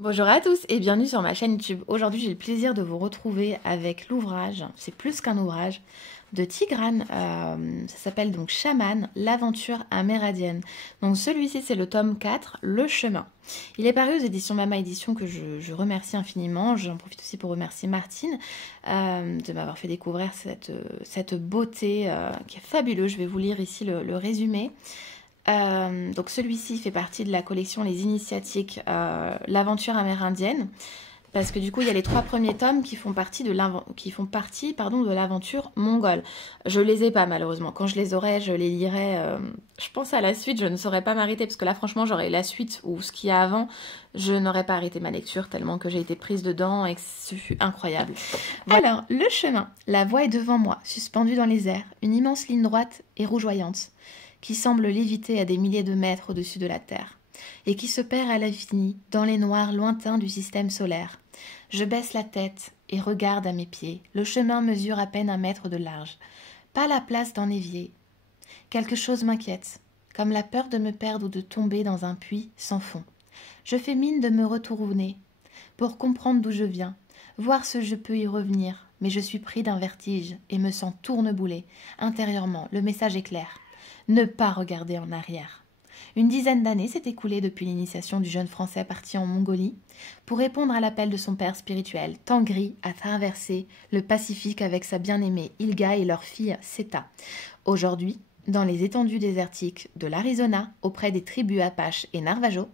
Bonjour à tous et bienvenue sur ma chaîne YouTube. Aujourd'hui, j'ai le plaisir de vous retrouver avec l'ouvrage, c'est plus qu'un ouvrage, de Tigrane. Ça s'appelle donc Chaman, l'aventure amérindienne. Donc celui-ci, c'est le tome 4, Le Chemin. Il est paru aux éditions Mama Édition que je remercie infiniment. J'en profite aussi pour remercier Martine de m'avoir fait découvrir cette beauté qui est fabuleuse. Je vais vous lire ici le résumé. Donc celui-ci fait partie de la collection Les Initiatiques, l'aventure amérindienne, parce que du coup il y a les 3 premiers tomes qui font partie de l'aventure mongole. Je les ai pas malheureusement. Quand je les aurai, je les lirai. Je pense à la suite, je ne saurais pas m'arrêter parce que là franchement j'aurais la suite ou ce qu'il y a avant, je n'aurais pas arrêté ma lecture tellement que j'ai été prise dedans et que ce fut incroyable. Voilà. Alors le chemin, la voie est devant moi, suspendue dans les airs, une immense ligne droite et rougeoyante qui semble léviter à des milliers de mètres au-dessus de la Terre, et qui se perd à l'infini dans les noirs lointains du système solaire. Je baisse la tête et regarde à mes pieds. Le chemin mesure à peine 1 mètre de large. Pas la place d'en évier. Quelque chose m'inquiète, comme la peur de me perdre ou de tomber dans un puits sans fond. Je fais mine de me retourner, pour comprendre d'où je viens, voir si je peux y revenir, mais je suis pris d'un vertige et me sens tourneboulé. Intérieurement, le message est clair. Ne pas regarder en arrière. Une dizaine d'années s'est écoulée depuis l'initiation du jeune Français parti en Mongolie pour répondre à l'appel de son père spirituel, Tangri, à traverser le Pacifique avec sa bien-aimée Ilga et leur fille Seta. Aujourd'hui, dans les étendues désertiques de l'Arizona, auprès des tribus Apaches et Navajo,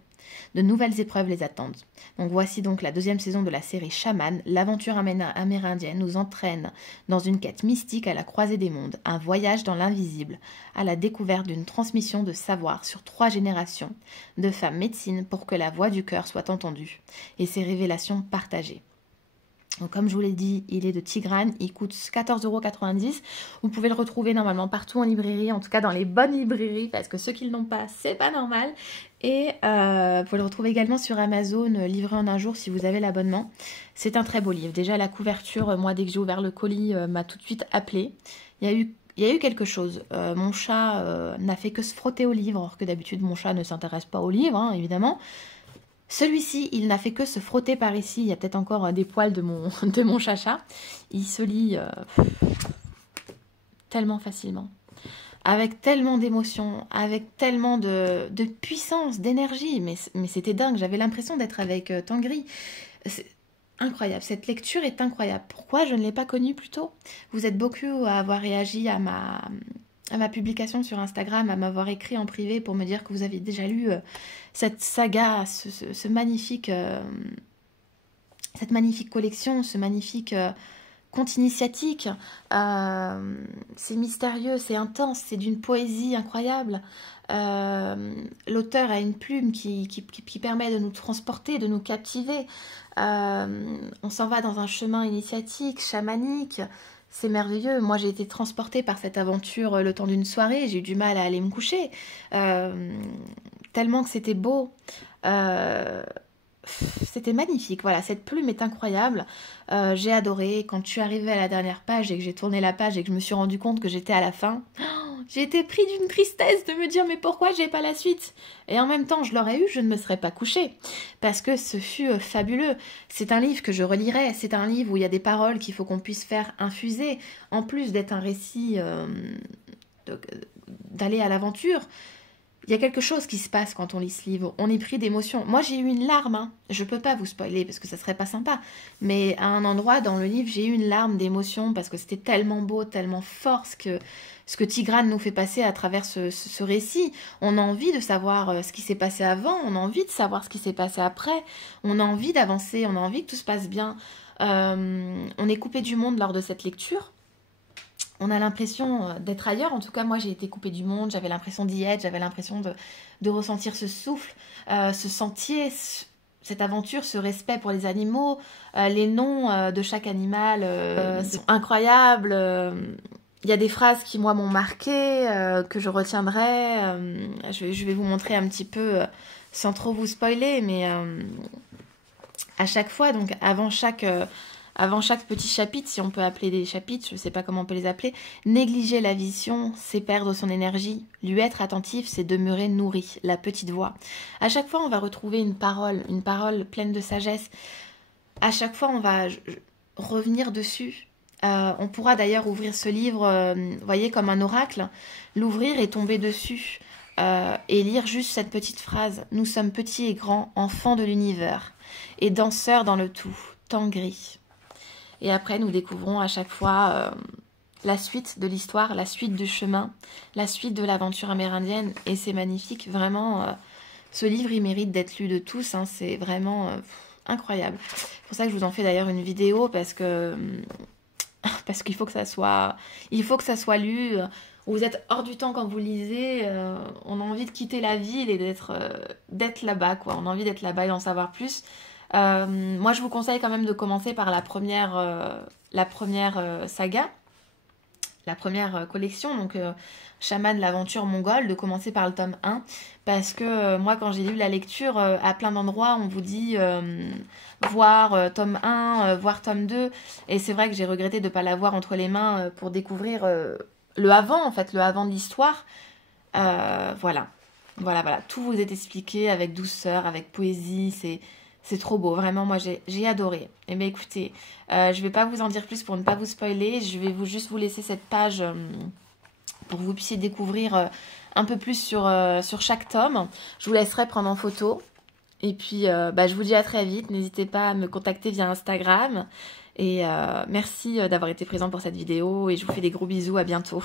de nouvelles épreuves les attendent. Donc voici donc la 2e saison de la série Chaman. L'aventure amérindienne nous entraîne dans une quête mystique à la croisée des mondes, un voyage dans l'invisible, à la découverte d'une transmission de savoir sur 3 générations de femmes médecines pour que la voix du cœur soit entendue et ses révélations partagées. Donc, comme je vous l'ai dit, il est de Tigrane, il coûte 14,90 €. Vous pouvez le retrouver normalement partout en librairie, en tout cas dans les bonnes librairies, parce que ceux qui ne l'ont pas, c'est pas normal. Et vous pouvez le retrouver également sur Amazon, livré en un jour si vous avez l'abonnement. C'est un très beau livre. Déjà, la couverture, moi, dès que j'ai ouvert le colis, m'a tout de suite appelée. Il y a eu quelque chose. Mon chat n'a fait que se frotter au livre, alors que d'habitude, mon chat ne s'intéresse pas au livre, hein, évidemment. Celui-ci, il n'a fait que se frotter par ici. Il y a peut-être encore des poils de de mon chacha. Il se lit tellement facilement, avec tellement d'émotion, avec tellement de puissance, d'énergie. Mais c'était dingue. J'avais l'impression d'être avec Tanguy. C'est incroyable. Cette lecture est incroyable. Pourquoi je ne l'ai pas connue plus tôt? Vous êtes beaucoup à avoir réagi à ma publication sur Instagram, à m'avoir écrit en privé pour me dire que vous aviez déjà lu cette saga, ce magnifique, cette magnifique collection, ce magnifique conte initiatique. C'est mystérieux, c'est intense, c'est d'une poésie incroyable. L'auteur a une plume qui permet de nous transporter, de nous captiver. On s'en va dans un chemin initiatique, chamanique. C'est merveilleux. Moi, j'ai été transportée par cette aventure le temps d'une soirée. J'ai eu du mal à aller me coucher. Tellement que c'était beau. C'était magnifique. Voilà, cette plume est incroyable. J'ai adoré. Quand je suis arrivée à la dernière page et que j'ai tourné la page et que je me suis rendu compte que j'étais à la fin, j'ai été pris d'une tristesse de me dire mais pourquoi j'ai pas la suite? Et en même temps, je l'aurais eu, je ne me serais pas couchée. Parce que ce fut fabuleux. C'est un livre que je relirai. C'est un livre où il y a des paroles qu'il faut qu'on puisse faire infuser. En plus d'être un récit d'aller à l'aventure, il y a quelque chose qui se passe quand on lit ce livre. On est pris d'émotion. Moi, j'ai eu une larme. Hein. Je peux pas vous spoiler parce que ça serait pas sympa. Mais à un endroit dans le livre, j'ai eu une larme d'émotion parce que c'était tellement beau, tellement fort ce que Tigrane nous fait passer à travers ce récit. On a envie de savoir ce qui s'est passé avant. On a envie de savoir ce qui s'est passé après. On a envie d'avancer. On a envie que tout se passe bien. On est coupé du monde lors de cette lecture. On a l'impression d'être ailleurs. En tout cas, moi, j'ai été coupée du monde. J'avais l'impression d'y être. J'avais l'impression de ressentir ce souffle, ce sentier, cette aventure, ce respect pour les animaux. Les noms de chaque animal sont incroyables. Il y a des phrases qui, moi, m'ont marqué, que je retiendrai. Je vais vous montrer un petit peu, sans trop vous spoiler, mais à chaque fois, donc avant avant chaque petit chapitre, si on peut appeler des chapitres, je ne sais pas comment on peut les appeler, négliger la vision, c'est perdre son énergie. Lui être attentif, c'est demeurer nourri, la petite voix. À chaque fois, on va retrouver une parole pleine de sagesse. À chaque fois, on va revenir dessus. On pourra d'ailleurs ouvrir ce livre, vous voyez, comme un oracle, l'ouvrir et tomber dessus. Et lire juste cette petite phrase. Nous sommes petits et grands, enfants de l'univers, et danseurs dans le tout, temps gris. Et après, nous découvrons à chaque fois la suite de l'histoire, la suite du chemin, la suite de l'aventure amérindienne. Et c'est magnifique, vraiment. Ce livre, il mérite d'être lu de tous. Hein, c'est vraiment incroyable. C'est pour ça que je vous en fais d'ailleurs une vidéo, parce qu'il faut que ça soit, lu. Vous êtes hors du temps quand vous lisez. On a envie de quitter la ville et d'être là-bas, quoi. On a envie d'être là-bas et d'en savoir plus. Moi, je vous conseille quand même de commencer par la première saga, la première collection, donc Chaman, l'aventure mongole, de commencer par le tome 1, parce que moi, quand j'ai lu la lecture, à plein d'endroits, on vous dit voir tome 1, voir tome 2, et c'est vrai que j'ai regretté de ne pas l'avoir entre les mains pour découvrir le avant, en fait, le avant de l'histoire. Voilà, tout vous est expliqué avec douceur, avec poésie, c'est trop beau, vraiment, moi j'ai adoré. Et bien écoutez, je vais pas vous en dire plus pour ne pas vous spoiler, je vais juste vous laisser cette page pour que vous puissiez découvrir un peu plus sur chaque tome. Je vous laisserai prendre en photo. Et puis, je vous dis à très vite, n'hésitez pas à me contacter via Instagram. Et merci d'avoir été présent pour cette vidéo et je vous fais des gros bisous, à bientôt.